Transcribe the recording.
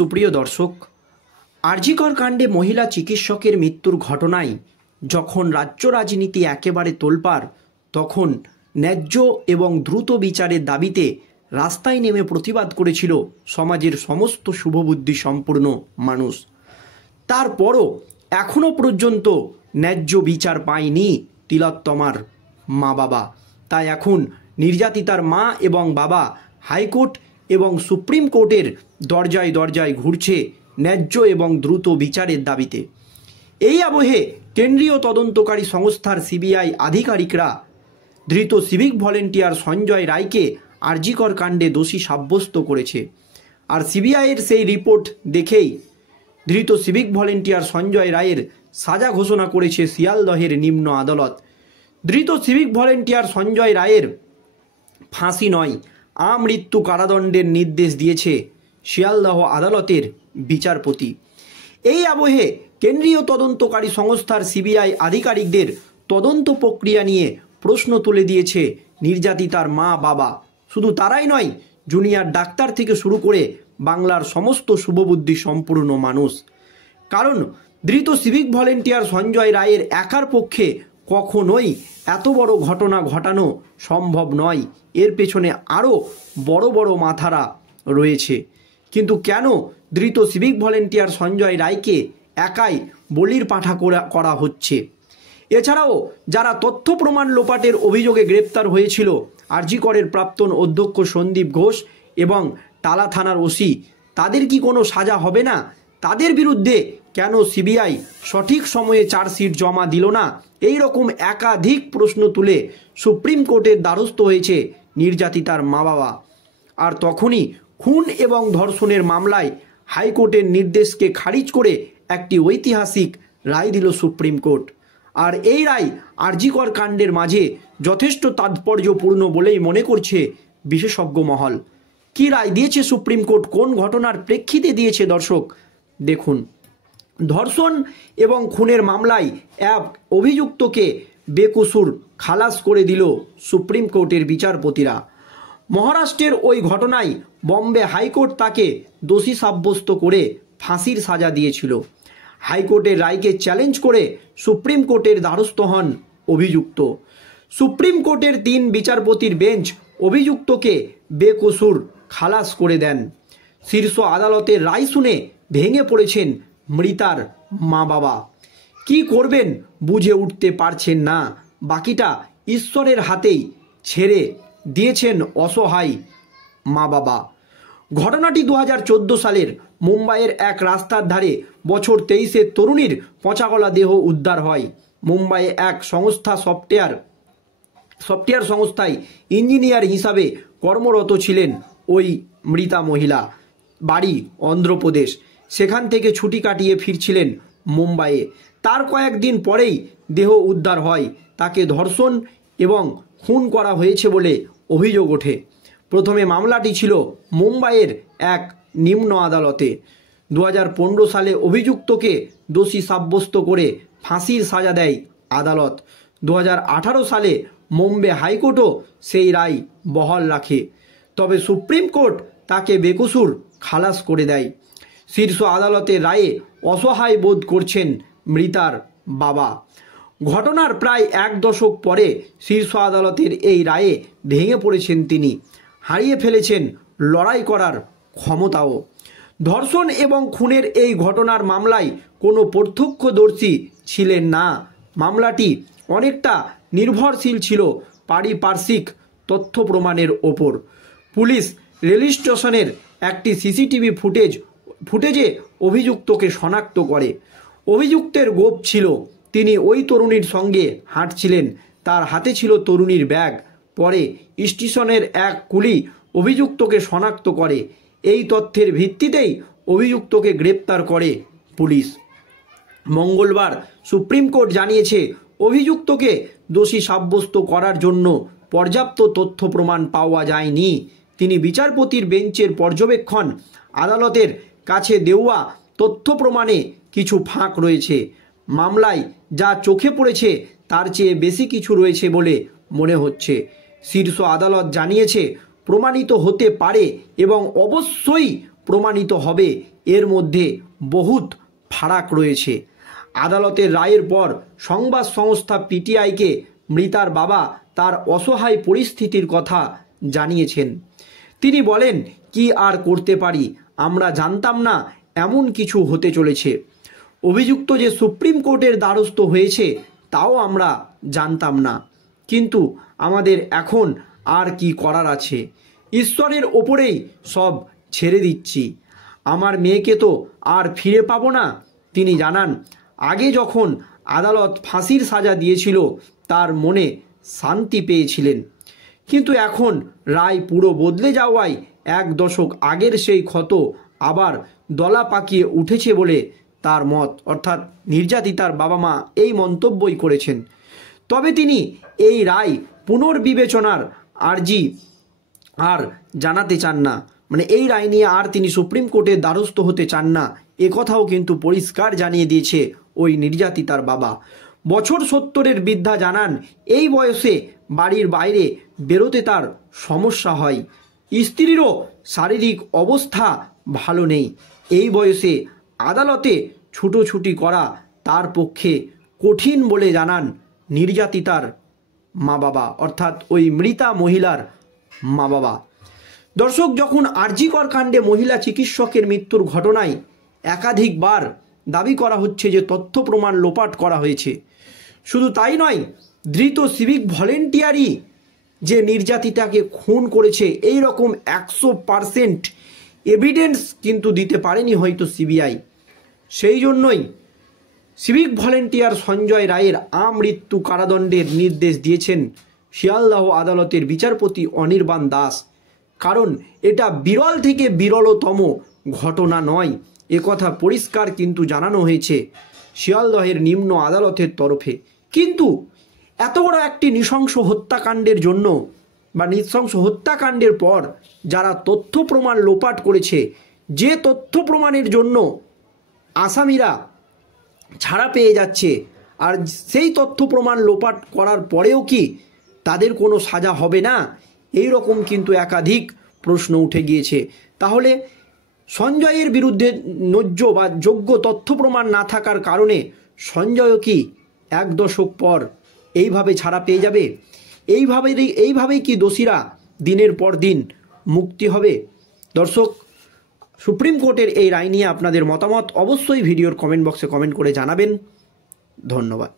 সুপ্রিয় দর্শক, আরজিকর কাণ্ডে মহিলা চিকিৎসকের মৃত্যুর ঘটনায় যখন রাজ্য রাজনীতি একেবারে তোলপাড়, তখন ন্যায্য এবং দ্রুত বিচারের দাবিতে রাস্তায় নেমে প্রতিবাদ করেছিল সমাজের সমস্ত শুভবুদ্ধি সম্পূর্ণ মানুষ। তারপরও এখনও পর্যন্ত ন্যায্য বিচার পায়নি তিলোত্তমার মা বাবা। তাই এখন নির্যাতিতার মা এবং বাবা হাইকোর্ট এবং সুপ্রিম কোর্টের দরজায় দরজায় ঘুরছে ন্যায্য এবং দ্রুত বিচারের দাবিতে। এই আবহে কেন্দ্রীয় তদন্তকারী সংস্থার সিবিআই আধিকারিকরা ধৃত সিভিক ভলেন্টিয়ার সঞ্জয় রায়কে আরজিকর কাণ্ডে দোষী সাব্যস্ত করেছে। আর সিবিআইয়ের সেই রিপোর্ট দেখেই ধৃত সিভিক ভলেন্টিয়ার সঞ্জয় রায়ের সাজা ঘোষণা করেছে শিয়ালদহের নিম্ন আদালত। ধৃত সিভিক ভলেন্টিয়ার সঞ্জয় রায়ের ফাঁসি নয়, আমৃত্যু কারাদণ্ডের নির্দেশ দিয়েছে শিয়ালদহ আদালতের বিচারপতি। এই আবহে কেন্দ্রীয় তদন্তকারী সংস্থার সিবিআই আধিকারিকদের তদন্ত প্রক্রিয়া নিয়ে প্রশ্ন তুলে দিয়েছে নির্যাতিতার মা বাবা। শুধু তারাই নয়, জুনিয়র ডাক্তার থেকে শুরু করে বাংলার সমস্ত শুভবুদ্ধি সম্পূর্ণ মানুষ। কারণ ধৃত সিভিক ভলেন্টিয়ার সঞ্জয় রায়ের একার পক্ষে কখনোই এত বড় ঘটনা ঘটানো সম্ভব নয়। এর পেছনে আরও বড় বড় মাথারা রয়েছে। কিন্তু কেন ধৃত সিভিক ভলেন্টিয়ার সঞ্জয় রায়কে একাই বলির পাঠা করা হচ্ছে? এছাড়াও যারা তথ্য প্রমাণ লোপাটের অভিযোগে গ্রেপ্তার হয়েছিল, আরজিকরের প্রাক্তন অধ্যক্ষ সন্দীপ ঘোষ এবং টালা থানার ওসি, তাদের কি কোনো সাজা হবে না? তাদের বিরুদ্ধে কেন সিবিআই সঠিক সময়ে চার্জশিট জমা দিল না? এই রকম একাধিক প্রশ্ন তুলে সুপ্রিম কোর্টের দ্বারস্থ হয়েছে নির্যাতিতার মা বাবা। আর তখনই খুন এবং ধর্ষণের মামলায় হাইকোর্টের নির্দেশকে খারিজ করে একটি ঐতিহাসিক রায় দিল সুপ্রিম কোর্ট। আর এই রায় আরজিকর কাণ্ডের মাঝে যথেষ্ট তাৎপর্যপূর্ণ বলেই মনে করছে বিশেষজ্ঞ মহল। কি রায় দিয়েছে সুপ্রিম কোর্ট, কোন ঘটনার প্রেক্ষিতে দিয়েছে দর্শক দেখুন। ধর্ষণ এবং খুনের মামলায় এক অভিযুক্তকে বেকসুর খালাস করে দিল সুপ্রিম কোর্টের বিচারপতিরা। মহারাষ্ট্রের ওই ঘটনায় বম্বে হাইকোর্ট তাকে দোষী সাব্যস্ত করে ফাঁসির সাজা দিয়েছিল। হাইকোর্টের রায়কে চ্যালেঞ্জ করে সুপ্রিম কোর্টের দ্বারস্থ হন অভিযুক্ত। সুপ্রিম কোর্টের 3 বিচারপতির বেঞ্চ অভিযুক্তকে বেকসুর খালাস করে দেন। শীর্ষ আদালতের রায় শুনে ভেঙে পড়েছেন মৃতার মা বাবা। কি করবেন বুঝে উঠতে পারছেন না। বাকিটা ঈশ্বরের হাতেই ছেড়ে দিয়েছেন অসহায় মা বাবা। ঘটনাটি 2014 সালের মুম্বাইয়ের এক রাস্তার ধারে বছর 23-এর তরুণীর পচাগলা দেহ উদ্ধার হয়। মুম্বাইয়ে এক সফটওয়্যার সংস্থায় ইঞ্জিনিয়ার হিসাবে কর্মরত ছিলেন ওই মৃতা মহিলা। বাড়ি অন্ধ্রপ্রদেশ। সেখান থেকে ছুটি কাটিয়ে ফিরছিলেন মুম্বাইয়ে। তার কয়েকদিন পরেই দেহ উদ্ধার হয়। তাকে ধর্ষণ এবং খুন করা হয়েছে বলে অভিযোগ ওঠে। প্রথমে মামলাটি ছিল মুম্বাইয়ের এক নিম্ন আদালতে। 2015 সালে অভিযুক্তকে দোষী সাব্যস্ত করে ফাঁসির সাজা দেয় আদালত। 2018 সালে বোম্বে হাইকোর্টও সেই রায় বহাল রাখে। তবে সুপ্রিম কোর্ট তাকে বেকসুর খালাস করে দেয়। শীর্ষ আদালতের রায়ে অসহায় বোধ করছেন মৃতার বাবা। ঘটনার প্রায় 1 দশক পরে শীর্ষ আদালতের এই রায়ে ভেঙে পড়েছেন তিনি। হারিয়ে ফেলেছেন লড়াই করার ক্ষমতাও। ধর্ষণ এবং খুনের এই ঘটনার মামলায় কোনো প্রত্যক্ষদর্শী ছিলেন না। মামলাটি অনেকটা নির্ভরশীল ছিল পারিপার্শ্বিক তথ্য প্রমাণের ওপর। পুলিশ রেল স্টেশনের একটি সিসিটিভি ফুটেজে অভিযুক্তকে শনাক্ত করে। অভিযুক্তের গোপ ছিল তিনি ওই তরুণীর সঙ্গে হাঁটছিলেন। তার হাতে ছিল তরুণীর ব্যাগ। পরে স্টেশনের এক কুলি অভিযুক্তকে শনাক্ত করে। এই তথ্যের ভিত্তিতেই অভিযুক্তকে গ্রেপ্তার করে পুলিশ। মঙ্গলবার সুপ্রিম কোর্ট জানিয়েছে, অভিযুক্তকে দোষী সাব্যস্ত করার জন্য পর্যাপ্ত তথ্য প্রমাণ পাওয়া যায়নি। তিনি বিচারপতির বেঞ্চের পর্যবেক্ষণ, আদালতের কাছে দেওয়া তথ্য প্রমাণে কিছু ফাঁক রয়েছে। মামলায় যা চোখে পড়েছে তার চেয়ে বেশি কিছু রয়েছে বলে মনে হচ্ছে। শীর্ষ আদালত জানিয়েছে, প্রমাণিত হতে পারে এবং অবশ্যই প্রমাণিত হবে এর মধ্যে বহুত ফারাক রয়েছে। আদালতের রায়ের পর সংবাদ সংস্থা পিটিআইকে মৃতার বাবা তার অসহায় পরিস্থিতির কথা জানিয়েছেন। তিনি বলেন, কি আর করতে পারি, আমরা জানতাম না এমন কিছু হতে চলেছে। অভিযুক্ত যে সুপ্রিম কোর্টের দ্বারস্থ হয়েছে তাও আমরা জানতাম না, কিন্তু আমাদের এখন আর কি করার আছে, ঈশ্বরের ওপরেই সব ছেড়ে দিচ্ছি। আমার মেয়েকে তো আর ফিরে পাবো না। তিনি জানান, আগে যখন আদালত ফাঁসির সাজা দিয়েছিল তার মনে শান্তি পেয়েছিলেন, কিন্তু এখন রায় পুরো বদলে যাওয়ায় 1 দশক আগের সেই ক্ষত আবার দলা পাকিয়ে উঠেছে বলে তার মত। অর্থাৎ নির্যাতিতার বাবা মা এই মন্তব্যই করেছেন। তবে তিনি এই রায় পুনর্বিবেচনার আর্জি আর জানাতে চান না, মানে এই রায় নিয়ে আর তিনি সুপ্রিম কোর্টের দ্বারস্থ হতে চান না, এ কথাও কিন্তু পরিষ্কার জানিয়ে দিয়েছে ওই নির্যাতিতার বাবা। বছর 70-এর বৃদ্ধা জানান, এই বয়সে বাড়ির বাইরে বেরোতে তার সমস্যা হয়। স্ত্রীরও শারীরিক অবস্থা ভালো নেই। এই বয়সে আদালতে ছুটোছুটি করা তার পক্ষে কঠিন বলে জানান নির্যাতিতার মা বাবা, অর্থাৎ ওই মৃতা মহিলার মা বাবা। দর্শক, যখন আরজিকর কাণ্ডে মহিলা চিকিৎসকের মৃত্যুর ঘটনায় একাধিকবার দাবি করা হচ্ছে যে তথ্য প্রমাণ লোপাট করা হয়েছে, শুধু তাই নয়, ধৃত সিভিক ভলেন্টিয়ারই যে নির্যাতিতাকে খুন করেছে এই রকম 100% এভিডেন্স কিন্তু দিতে পারেনি হয়তো সিবিআই। সেই জন্যই সিভিক ভলেন্টিয়ার সঞ্জয় রায়ের আমৃত্যু কারাদণ্ডের নির্দেশ দিয়েছেন শিয়ালদহ আদালতের বিচারপতি অনির্বাণ দাস। কারণ এটা বিরল থেকে বিরলতম ঘটনা নয়, একথা পরিষ্কার কিন্তু জানানো হয়েছে শিয়ালদহের নিম্ন আদালতের তরফে। কিন্তু এত বড় একটি নৃশংস হত্যাকাণ্ডের জন্য বা নৃশংস হত্যাকাণ্ডের পর যারা তথ্য প্রমাণ লোপাট করেছে, যে তথ্য প্রমাণের জন্য আসামিরা ছাড়া পেয়ে যাচ্ছে, আর সেই তথ্য প্রমাণ লোপাট করার পরেও কি তাদের কোনো সাজা হবে না, এই রকম কিন্তু একাধিক প্রশ্ন উঠে গিয়েছে। তাহলে সঞ্জয়ের বিরুদ্ধে ন্যায্য বা যোগ্য তথ্য প্রমাণ না থাকার কারণে সঞ্জয়ও কি 1 দশক পর এইভাবে ছাড়া পেয়ে যাবে? এইভাবেই কি দোষীরা দিনের পর দিন মুক্তি হবে? দর্শক, সুপ্রিম কোর্টের এই রায় নিয়ে আপনাদের মতামত অবশ্যই ভিডিওর কমেন্ট বক্সে কমেন্ট করে জানাবেন। ধন্যবাদ।